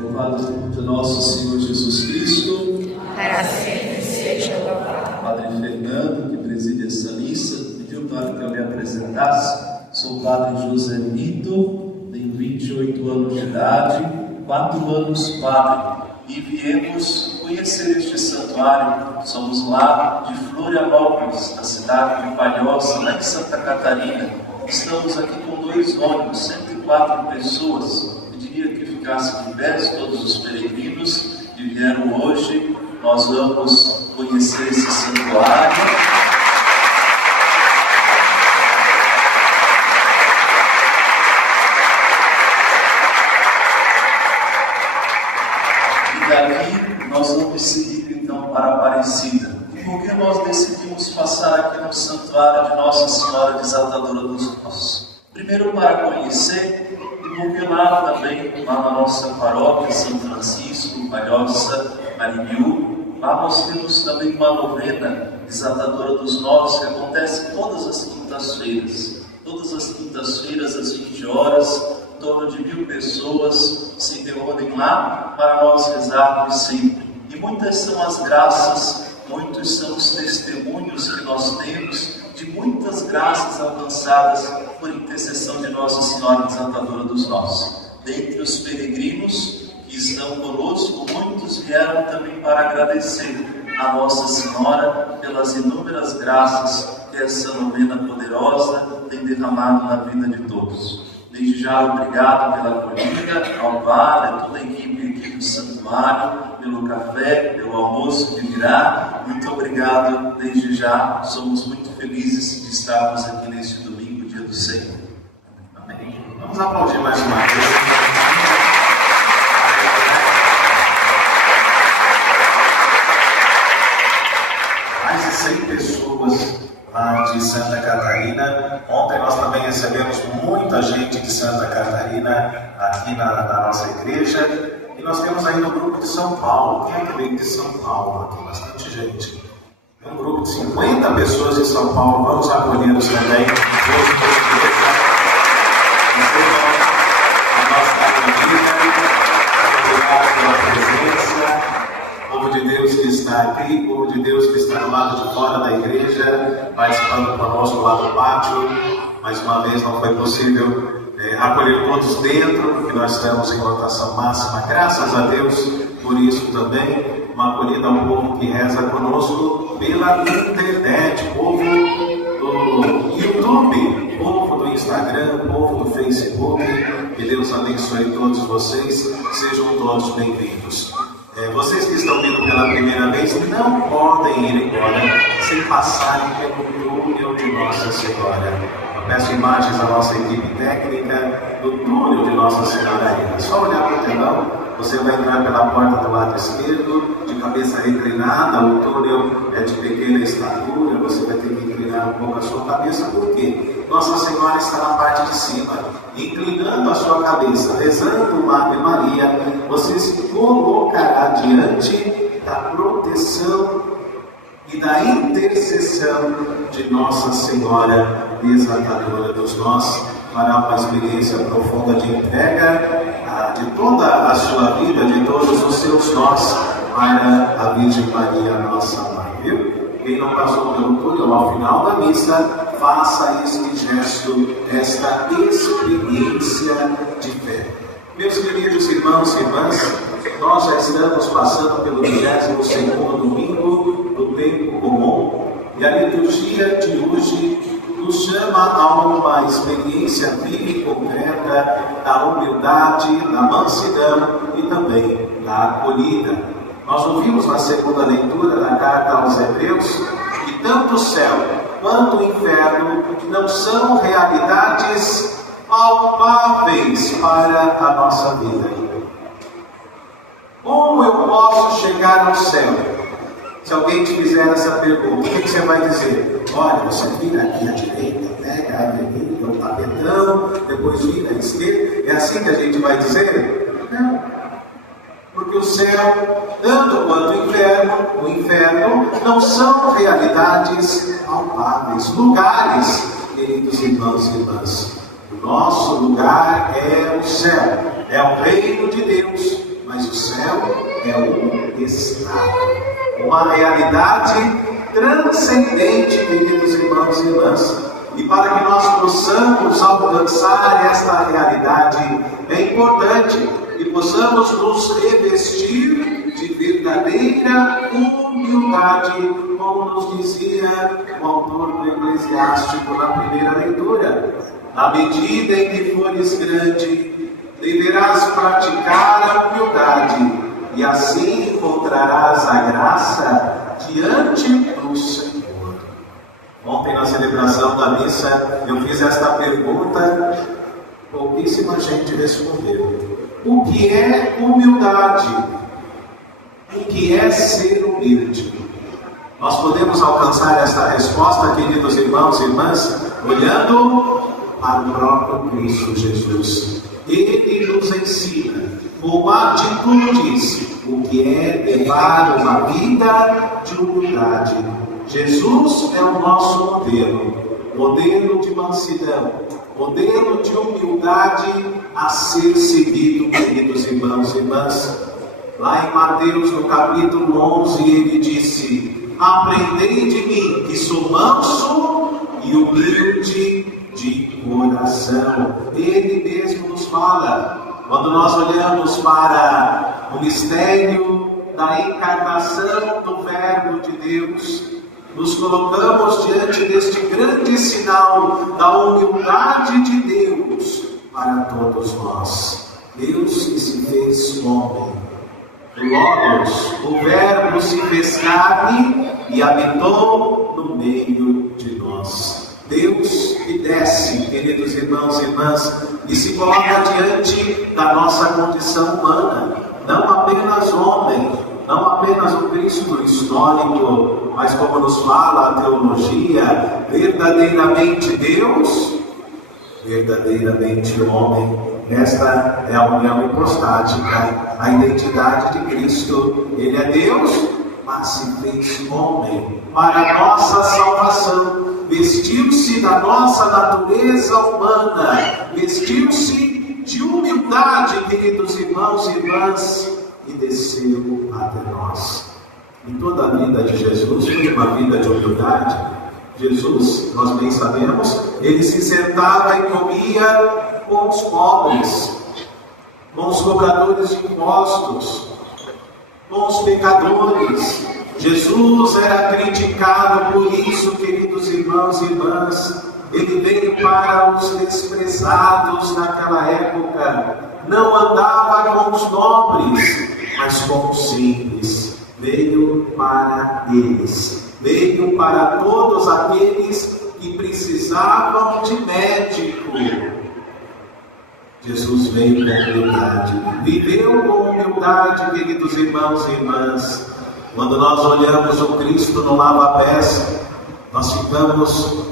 Louvado de nosso Senhor Jesus Cristo. Para sempre seja louvado. Padre Fernando, que preside essa missa, pediu para que eu me apresentasse. Sou o Padre José Mito, tenho 28 anos de idade, 4 anos padre, e viemos conhecer este santuário. Somos lá de Florianópolis, da cidade de Palhoça, lá em Santa Catarina. Estamos aqui com 2 ônibus, 104 pessoas. Pediria que ficassem de pé todos os peregrinos que vieram hoje. Nós vamos conhecer esse santuário. E daqui nós vamos seguir então para Aparecida. E por que nós decidimos passar aqui no santuário de Nossa Senhora Desatadora dos Nossos? Primeiro para conhecer, e porque lá também, lá na nossa paróquia São Francisco, Palhoça, Marinhu, lá nós temos também uma novena Desatadora dos Nós, que acontece todas as quintas-feiras. Todas as quintas-feiras, às 20 horas, em torno de 1000 pessoas se reúnem lá para nós rezarmos sempre. E muitas são as graças, muitos são os testemunhos que nós temos de muitas graças alcançadas por intercessão de Nossa Senhora Desatadora dos Nós. Dentre os peregrinos que estão conosco, muitos vieram também para agradecer a Nossa Senhora pelas inúmeras graças que essa novena poderosa tem derramado na vida de todos. Desde já, obrigado pela acolhida, ao padre, a toda a equipe aqui do santuário, pelo café, pelo almoço que virá. Muito obrigado desde já. Somos muito felizes de estarmos aqui neste domingo, dia do Senhor. Amém. Vamos aplaudir mais uma vez. Mais de 100 pessoas lá de Santa Catarina. Ontem nós também recebemos muita gente de Santa Catarina aqui na nossa igreja. E nós temos ainda o grupo de São Paulo. Quem é que veio de São Paulo? Tem bastante gente. Tem um grupo de 50 pessoas de São Paulo. Vamos acolhê-los também. Povo de Deus que está aqui, povo de Deus que está do lado de fora da igreja, participando conosco lá do pátio. Mais uma vez não foi possível acolher todos dentro, porque nós estamos em lotação máxima, graças a Deus por isso também. Uma acolhida ao povo que reza conosco pela internet, povo do YouTube, povo do Instagram, povo do Facebook. Que Deus abençoe todos vocês, sejam todos bem-vindos. Vocês que estão vindo pela primeira vez não podem ir embora sem passarem pelo túnel de Nossa Senhora. Eu peço imagens da nossa equipe técnica do túnel de Nossa Senhora. É só olhar para o telão, você vai entrar pela porta do lado esquerdo, de cabeça reclinada. O túnel é de pequena estatura, você vai ter que inclinar um pouco a sua cabeça. Por quê? Nossa Senhora está na parte de cima, inclinando a sua cabeça, rezando uma Ave Maria. Você se colocará diante da proteção e da intercessão de Nossa Senhora Desatadora dos Nós, para uma experiência profunda de entrega de toda a sua vida, de todos os seus nós, para a Virgem Maria, nossa Mãe. Viu? Quem não passou pelo túnel ao final da missa, faça este gesto, esta experiência de fé. Meus queridos irmãos e irmãs, nós já estamos passando pelo 22º domingo do tempo comum, e a liturgia de hoje nos chama a uma experiência viva e concreta da humildade, da mansidão e também da acolhida. Nós ouvimos na segunda leitura da carta aos Hebreus que tanto o céu quanto o inferno não são realidades palpáveis para a nossa vida. Como eu posso chegar ao céu? Se alguém te fizer essa pergunta, o que você vai dizer? Olha, você vira aqui à direita, pega a avenida, o tapetão, depois vira à esquerda. É assim que a gente vai dizer? Não. Porque o céu, tanto quanto o inferno não são realidades palpáveis, lugares, queridos irmãos e irmãs. O nosso lugar é o céu, é o reino de Deus, mas o céu é um estado, uma realidade transcendente, queridos irmãos e irmãs. E para que nós possamos alcançar esta realidade, é importante que possamos nos revestir de verdadeira humildade, como nos dizia o autor do Eclesiástico na primeira leitura. À medida em que fores grande, deverás praticar a humildade, e assim encontrarás a graça diante do Senhor. Ontem, na celebração da missa, eu fiz esta pergunta, pouquíssima gente respondeu. O que é humildade? O que é ser humilde? Nós podemos alcançar esta resposta, queridos irmãos e irmãs, olhando para o próprio Cristo Jesus. Ele nos ensina com atitudes o que é levar uma vida de humildade. Jesus é o nosso modelo de mansidão, modelo de humildade a ser seguido, queridos irmãos e irmãs. Lá em Mateus, no capítulo 11, ele disse: aprendei de mim, que sou manso e humilde de coração. Ele mesmo nos fala, quando nós olhamos para o mistério da encarnação do Verbo de Deus, nos colocamos diante deste grande sinal da humildade de Deus para todos nós. Deus que se fez homem, o Logos, o Verbo se fez carne e habitou no meio de nós. Deus que desce, queridos irmãos e irmãs, e se coloca diante da nossa condição humana, não apenas homem, não apenas o Cristo histórico, mas como nos fala a teologia, verdadeiramente Deus, verdadeiramente homem. Esta é a união hipostática, a identidade de Cristo. Ele é Deus, mas se fez homem para a nossa salvação. Vestiu-se da nossa natureza humana, vestiu-se de humildade, queridos irmãos e irmãs, e desceu até nós. E toda a vida de Jesus foi uma vida de humildade. Jesus, nós bem sabemos, ele se sentava e comia com os pobres, com os cobradores de impostos, com os pecadores. Jesus era criticado por isso, queridos irmãos e irmãs. Ele veio para os desprezados naquela época. Não andava com os nobres, mas com os simples. Veio para eles. Veio para todos aqueles que precisavam de médico. Jesus veio com humildade. Viveu com humildade, queridos irmãos e irmãs. Quando nós olhamos o Cristo no lava-pés, nós ficamos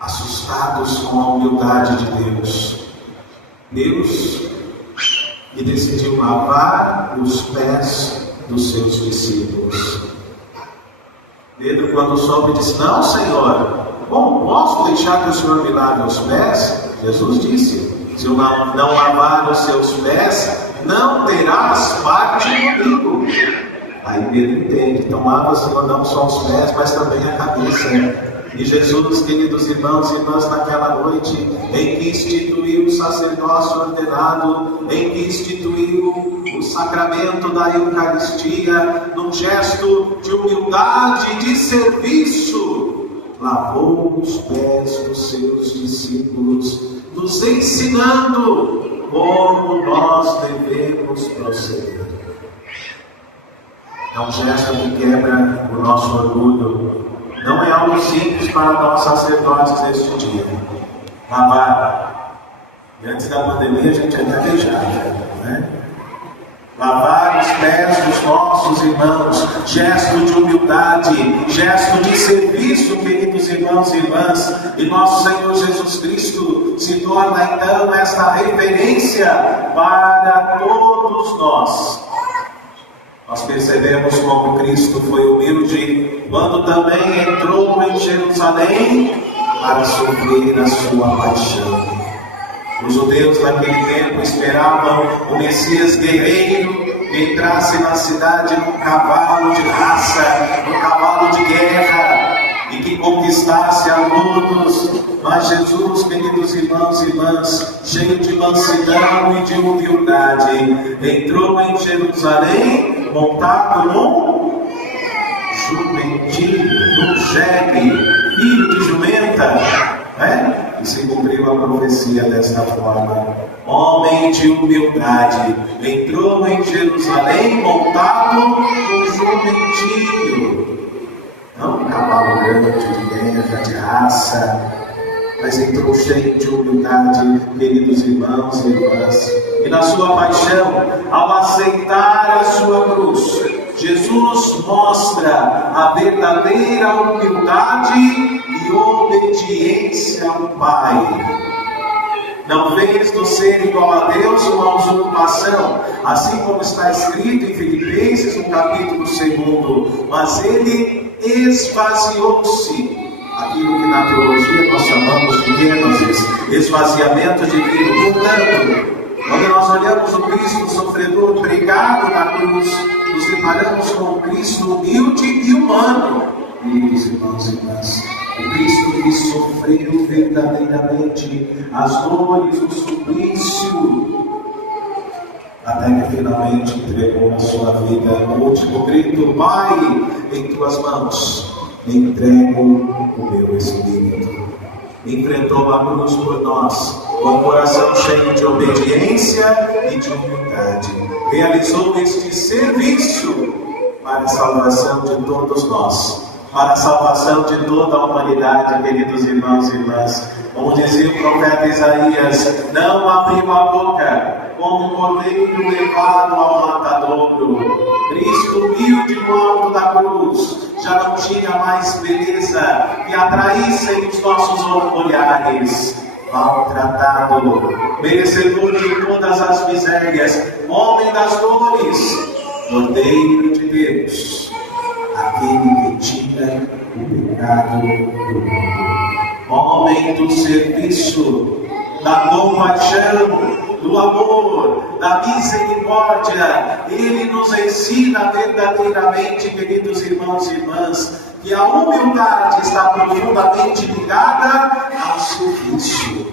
assustados com a humildade de Deus. Deus que decidiu lavar os pés dos seus discípulos. Pedro, quando soube, disse: não, Senhor, como posso deixar que o Senhor me lave os pés? Jesus disse: se eu não lavar os seus pés, não terás parte comigo. Aí Pedro entende, então lava, Senhor, não só os pés, mas também a cabeça. E Jesus, queridos irmãos e irmãs, naquela noite em que instituiu o sacerdócio ordenado, em que instituiu o sacramento da Eucaristia, num gesto de humildade, de serviço, lavou os pés dos seus discípulos, nos ensinando como nós devemos proceder. É um gesto que quebra o nosso orgulho. Não é algo simples para nós sacerdotes neste dia. Lavar. E antes da pandemia a gente até beijava, né? Lavar os pés dos nossos irmãos, gesto de humildade, gesto de serviço, queridos irmãos e irmãs. E nosso Senhor Jesus Cristo se torna então esta referência para todos nós. Nós percebemos como Cristo foi humilde quando também entrou em Jerusalém para sofrer a sua paixão. Os judeus naquele tempo esperavam o Messias guerreiro que entrasse na cidade num cavalo de raça, num cavalo de guerra, e que conquistasse a todos. Mas Jesus, queridos irmãos e irmãs, cheio de mansidão e de humildade, entrou em Jerusalém montado num jumentinho, num jegue, filho de jumenta, e se cumpriu a profecia desta forma: homem de humildade, entrou em Jerusalém montado num jumentinho, não um cavalo grande de guerra, de raça, mas entrou cheio de humildade, queridos irmãos e irmãs. E na sua paixão, ao aceitar a sua cruz, Jesus mostra a verdadeira humildade e obediência ao Pai. Não fez do ser igual a Deus uma usurpação, assim como está escrito em Filipenses, no capítulo 2, mas ele esvaziou-se. Aquilo que na teologia nós chamamos de kenosis, esvaziamento divino. Portanto, quando nós olhamos o Cristo sofredor pregado na cruz, nos deparamos com um Cristo humilde e humano. Queridos irmãos e irmãs, o Cristo que sofreu verdadeiramente as dores do suplício, até que finalmente entregou a sua vida. O último grito: Pai, em tuas mãos entrego o meu espírito. Enfrentou a cruz por nós, com o coração cheio de obediência e de humildade. Realizou este serviço para a salvação de todos nós, para a salvação de toda a humanidade, queridos irmãos e irmãs. Como dizia o profeta Isaías: não abriu a boca, como um cordeiro levado ao matadouro. Cristo, humilde no alto da cruz, já não tinha mais beleza que atraíssem os nossos olhares. Maltratado, merecedor de todas as misérias, homem das dores, Cordeiro de Deus, aquele que tira o pecado do mundo, homem do serviço, da compaixão, do amor, da misericórdia. Ele nos ensina verdadeiramente, queridos irmãos e irmãs, que a humildade está profundamente ligada ao serviço.